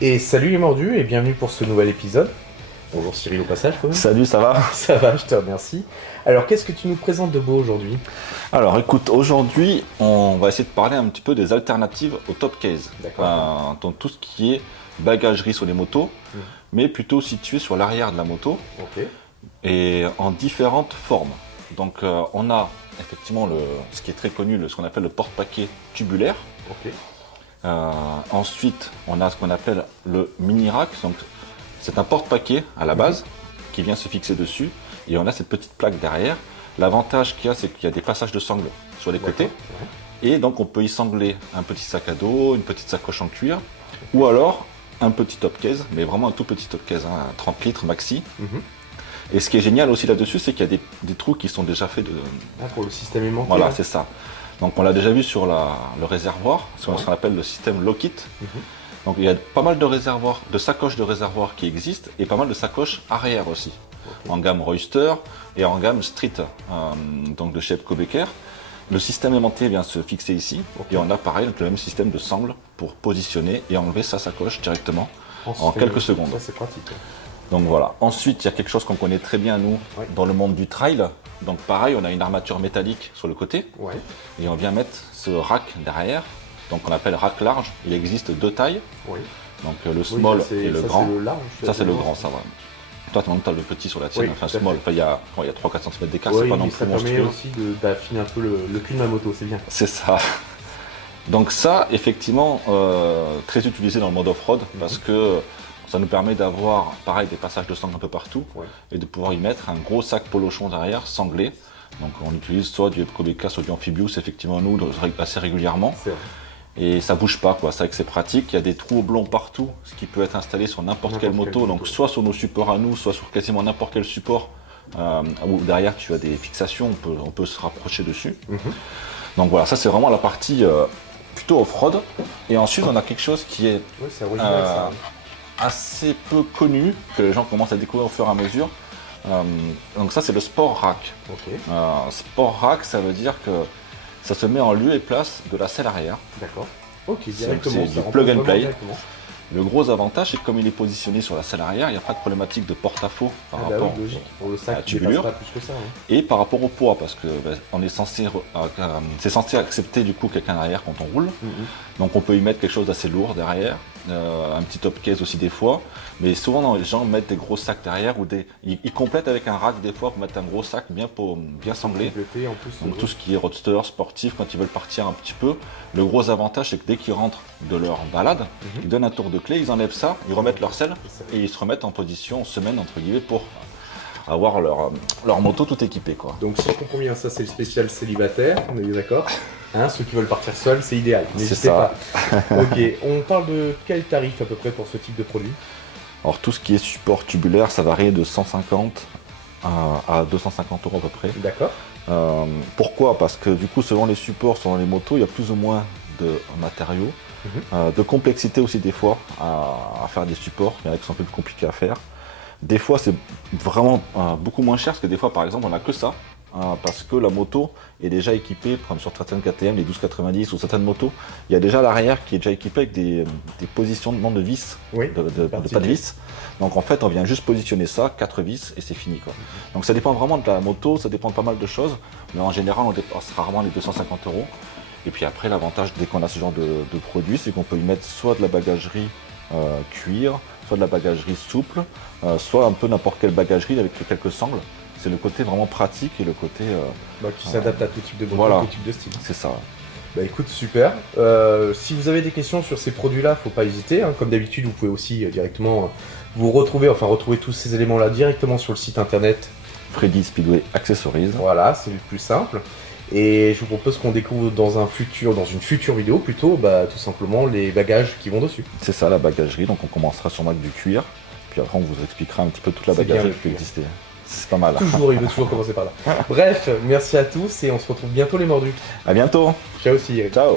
Et salut les mordus et bienvenue pour ce nouvel épisode. Bonjour Cyril au passage quand même. Salut, ça va? Ça va, je te remercie. Alors qu'est-ce que tu nous présentes de beau aujourd'hui? Alors écoute, aujourd'hui on va essayer de parler un petit peu des alternatives au top case. D'accord. Dans tout ce qui est bagagerie sur les motos, mais plutôt situé sur l'arrière de la moto Ok. et en différentes formes. Donc on a effectivement ce qui est très connu, ce qu'on appelle le porte-paquet tubulaire. Ok. Ensuite, on a ce qu'on appelle le mini rack. Donc, c'est un porte-paquet à la base qui vient se fixer dessus et on a cette petite plaque derrière. L'avantage qu'il y a, c'est qu'il y a des passages de sangle sur les côtés et donc on peut y sangler un petit sac à dos, une petite sacoche en cuir ou alors un petit top case, mais vraiment un tout petit top case, hein, 30 litres maxi. Et ce qui est génial aussi là-dessus, c'est qu'il y a des trous qui sont déjà faits de. Ah, pour le système aimanté. Voilà, là. c'est ça. Donc on l'a déjà vu sur le réservoir, ce qu'on appelle le système Lockit. Donc il y a pas mal de réservoirs, de sacoches de réservoir qui existent et pas mal de sacoches arrière aussi. En gamme Royster et en gamme Street, donc de chez Epco Becker. Le système aimanté vient se fixer ici et on a pareil le même système de sangle pour positionner et enlever sa sacoche directement en quelques secondes. Ça c'est pratique. Donc voilà. Ensuite, il y a quelque chose qu'on connaît très bien nous dans le monde du trail. Donc pareil, on a une armature métallique sur le côté et on vient mettre ce rack derrière. Donc on appelle rack large. Il existe deux tailles. Donc le small et le grand. Ça c'est le grand, ça va. Toi, tu as le petit sur la tienne, enfin small. Enfin, il y a 3-4 cm d'écart, c'est pas non plus monstrueux. Ça permet aussi d'affiner un peu le cul de ma moto, c'est bien. C'est ça. Donc ça, effectivement, très utilisé dans le mode off-road parce que ça nous permet d'avoir, pareil, des passages de sangle un peu partout et de pouvoir y mettre un gros sac polochon derrière, sanglé. Donc on utilise soit du Epco Becker, soit du Amphibious, effectivement, nous, assez régulièrement. Et ça bouge pas, quoi. C'est vrai que c'est pratique. Il y a des trous oblongs partout, ce qui peut être installé sur n'importe quelle moto. Donc soit sur nos supports à nous, soit sur quasiment n'importe quel support. Où derrière tu as des fixations, on peut se rapprocher dessus. Donc voilà, ça c'est vraiment la partie plutôt off-road. Et ensuite on a quelque chose qui est assez peu connu, que les gens commencent à découvrir au fur et à mesure. Donc ça c'est le Sport Rack. Sport Rack, ça veut dire que ça se met en lieu et place de la selle arrière. D'accord. Ok, directement. C'est du plug and play. Le gros avantage, c'est que comme il est positionné sur la selle arrière, il n'y a pas de problématique de porte-à-faux par rapport pour le sac, à la tubulure plus que ça, et par rapport au poids, parce que c'est censé accepter du coup quelqu'un derrière quand on roule. Donc on peut y mettre quelque chose d'assez lourd derrière, un petit top case aussi des fois, mais souvent les gens mettent des gros sacs derrière ou ils complètent avec un rack des fois pour mettre un gros sac bien sanglé. En plus, donc tout ce qui est roadster, sportif, quand ils veulent partir un petit peu, le gros avantage c'est que dès qu'ils rentrent de leur balade, ils donnent un tour de clé, ils enlèvent ça, ils remettent leur selle et ils se remettent en position semaine entre guillemets pour avoir leur moto tout équipée, quoi. Donc si je comprends bien, ça c'est le spécial célibataire, on est d'accord, hein, ceux qui veulent partir seuls, c'est idéal, n'hésitez pas. Ok, on parle de quel tarif à peu près pour ce type de produit? Alors tout ce qui est support tubulaire, ça varie de 150 à 250 € à peu près. D'accord. Pourquoi? Parce que du coup, selon les supports, selon les motos, il y a plus ou moins de matériaux, de complexité aussi des fois à faire des supports. Il y en a qui sont un peu plus compliqués à faire. Des fois, c'est vraiment beaucoup moins cher parce que des fois, par exemple, on n'a que ça. Parce que la moto est déjà équipée, comme sur certaines KTM, les 1290 ou certaines motos, il y a déjà l'arrière qui est déjà équipé avec des positionnements de vis, de pas de vis. Donc en fait, on vient juste positionner ça, 4 vis et c'est fini, quoi. Donc ça dépend vraiment de la moto, ça dépend de pas mal de choses, mais en général, on dépasse rarement les 250 €. Et puis après, l'avantage dès qu'on a ce genre de produit, c'est qu'on peut y mettre soit de la bagagerie cuir, soit de la bagagerie souple, soit un peu n'importe quelle bagagerie avec quelques sangles. C'est le côté vraiment pratique et le côté qui s'adapte à tout type de moto, tout type de style. C'est ça. Bah écoute, super. Si vous avez des questions sur ces produits-là, faut pas hésiter. Hein. Comme d'habitude, vous pouvez aussi directement retrouver tous ces éléments-là directement sur le site internet Freddy Speedway Accessories. Voilà, c'est le plus simple. Et je vous propose qu'on découvre dans une future vidéo plutôt, tout simplement les bagages qui vont dessus. C'est ça, la bagagerie. Donc on commencera sûrement avec du cuir. Puis après, on vous expliquera un petit peu toute la bagagerie qui peut exister. C'est pas mal. Il veut toujours commencer par là. Bref, merci à tous et on se retrouve bientôt les mordus. À bientôt. Ciao Cyril. Ciao.